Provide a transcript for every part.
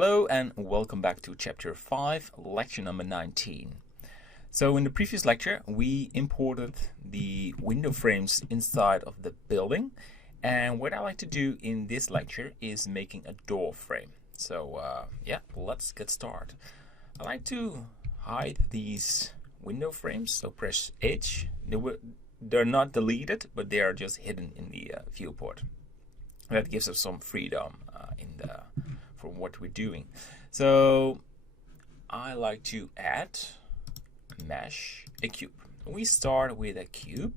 Hello and welcome back to Chapter 5, Lecture number 19. So in the previous lecture, we imported the window frames inside of the building. And what I like to do in this lecture is making a door frame. So let's get started. I like to hide these window frames, so press H. They're not deleted, but they are just hidden in the viewport. That gives us some freedom from what we're doing. So I like to add mesh a cube. We start with a cube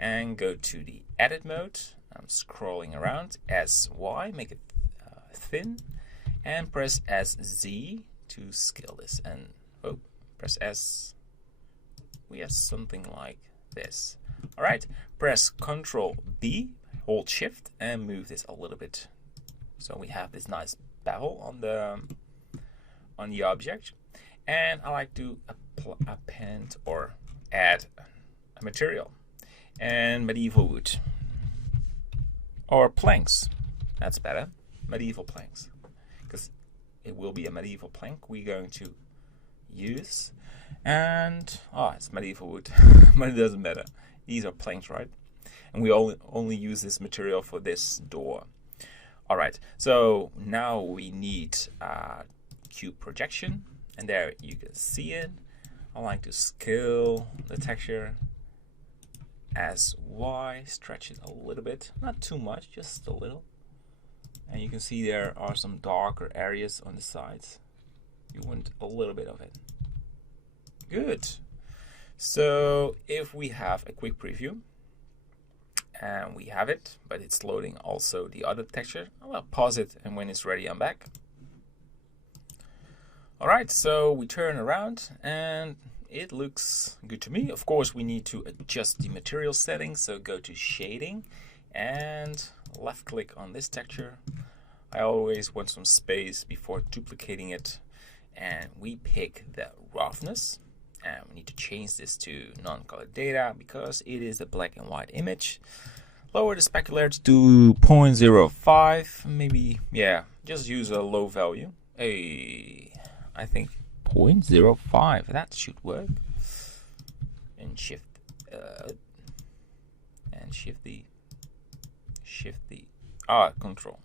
and go to the edit mode. I'm scrolling around, SY, make it thin, and press SZ to scale this. And press S. We have something like this. All right, press Ctrl B, hold Shift, and move this a little bit. So we have this nice bevel on the object, and I like to append or add a material, and medieval wood or planks. That's better, medieval planks, because it will be a medieval plank we're going to use. And it's medieval wood, but it doesn't matter. These are planks, right? And we only use this material for this door. All right, so now we need cube projection, and there you can see it. I like to scale the texture as Y, stretch it a little bit, not too much, just a little. And you can see there are some darker areas on the sides. You want a little bit of it. Good. So if we have a quick preview, and we have it, but it's loading also the other texture. I'll pause it, and when it's ready, I'm back. All right, so we turn around, and it looks good to me. Of course, we need to adjust the material settings, so go to shading and left click on this texture. I always want some space before duplicating it, and we pick the roughness. And we need to change this to non-colored data because it is a black and white image. Lower the specularity to 0.05. Maybe, just use a low value. I think 0.05. That should work. And shift control.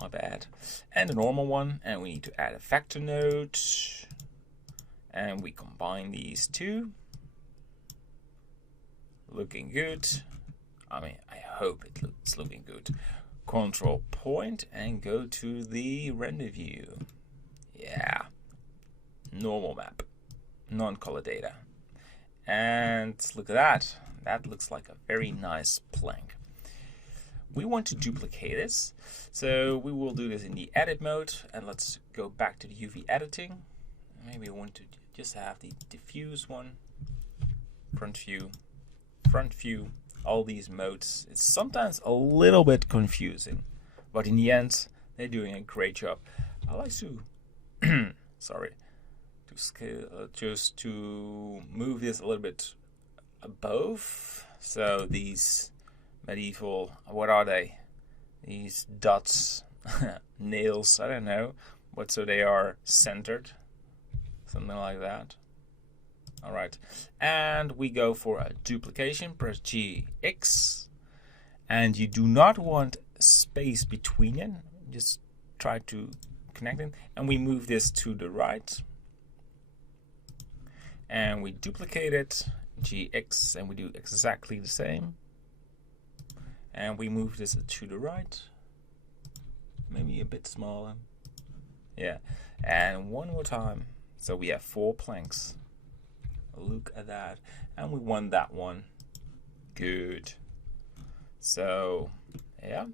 My bad. And the normal one. And we need to add a vector node. And we combine these two. Looking good. I hope it's looking good. Control point and go to the render view. Yeah. Normal map. Non-color data. And look at that. That looks like a very nice plank. We want to duplicate this. So we will do this in the edit mode. And let's go back to the UV editing. Maybe I want to just have the diffuse one, front view, all these modes. It's sometimes a little bit confusing, but in the end, they're doing a great job. I like to, to scale, just to move this a little bit above. So these medieval, what are they? These dots, nails, I don't know, but so they are centered. Something like that. All right, and we go for a duplication. Press GX, and you do not want space between it. Just try to connect it, and we move this to the right, and we duplicate it. GX, and we do exactly the same, and we move this to the right, maybe a bit smaller. Yeah, and one more time. So we have 4 planks. Look at that. And we want that one. Good. So, yeah.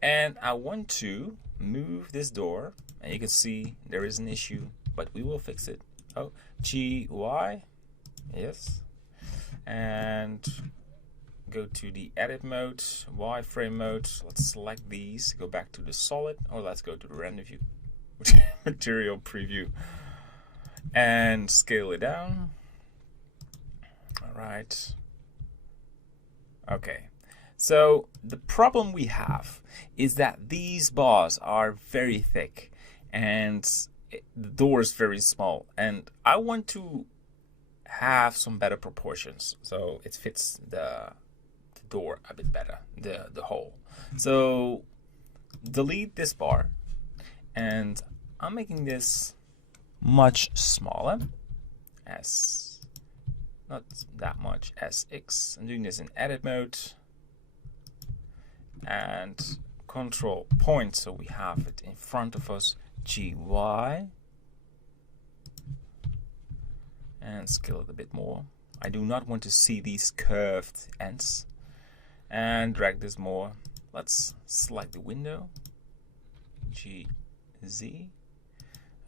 And I want to move this door. And you can see there is an issue, but we will fix it. Oh, GY. Yes. And go to the edit mode, wireframe mode. Let's select these. Go back to the solid. Or let's go to the render view. Material preview. And scale it down. All right. Okay. So the problem we have is that these bars are very thick and the door is very small, and I want to have some better proportions so it fits the door a bit better, the hole. So delete this bar, and I'm making this much smaller, as not that much, SX. I'm doing this in edit mode and control point so we have it in front of us, GY, and scale it a bit more. I do not want to see these curved ends, and drag this more. Let's select the window, GZ,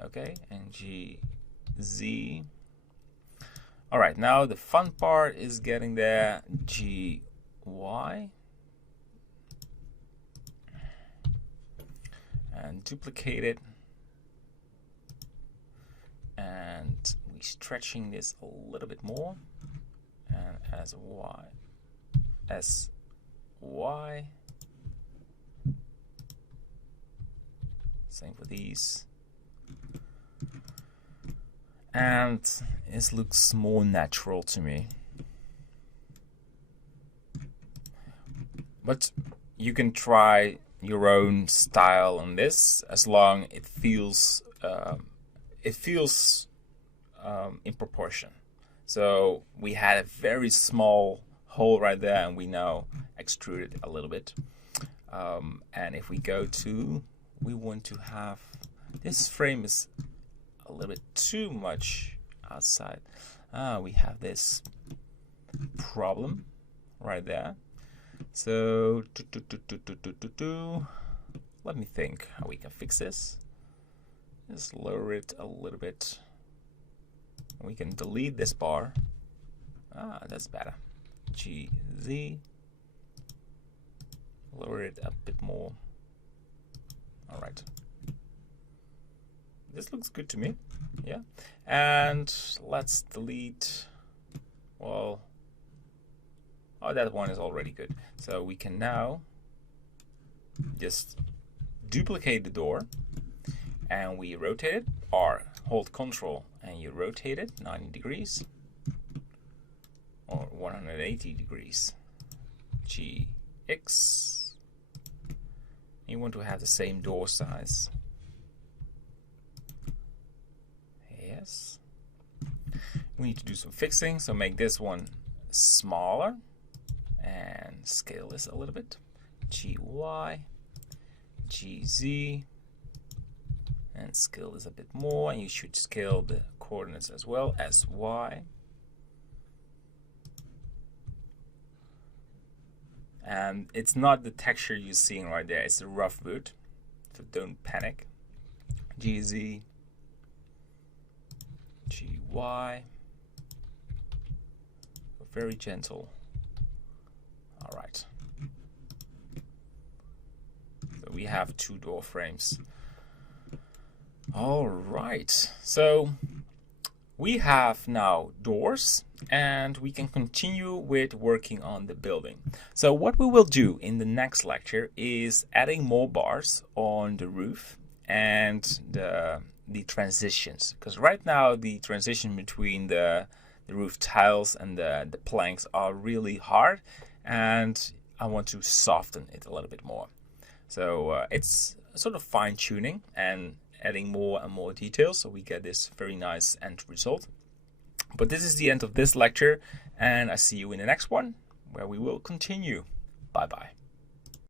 okay, and GZ. All right, now the fun part is getting there, GY, and duplicate it, and we stretching this a little bit more, and as Y, SY, same for these, and this looks more natural to me. But you can try your own style on this, as long it feels in proportion. So we had a very small hole right there, and we now extrude it a little bit. And if we go to, we want to have, this frame is a little bit too much outside. We have this problem right there. So let me think how we can fix this. Just lower it a little bit. We can delete this bar. That's better. GZ. Lower it a bit more. All right. This looks good to me. Yeah. And let's delete. Well, oh, that one is already good. So we can now just duplicate the door, and we rotate it, or hold Control and you rotate it 90 degrees or 180 degrees. GX. You want to have the same door size. Yes. We need to do some fixing, so make this one smaller and scale this a little bit. GY, GZ, and scale this a bit more, and you should scale the coordinates as well, SY. And it's not the texture you're seeing right there, it's the rough boot, so don't panic. GZ, GY, very gentle. All right. So we have two door frames. All right. So we have now doors, and we can continue with working on the building. So what we will do in the next lecture is adding more bars on the roof and the transitions, because right now the transition between the roof tiles and the planks are really hard, and I want to soften it a little bit more. So it's sort of fine-tuning and adding more and more details, so we get this very nice end result. But this is the end of this lecture, and I see you in the next one, where we will continue. Bye bye.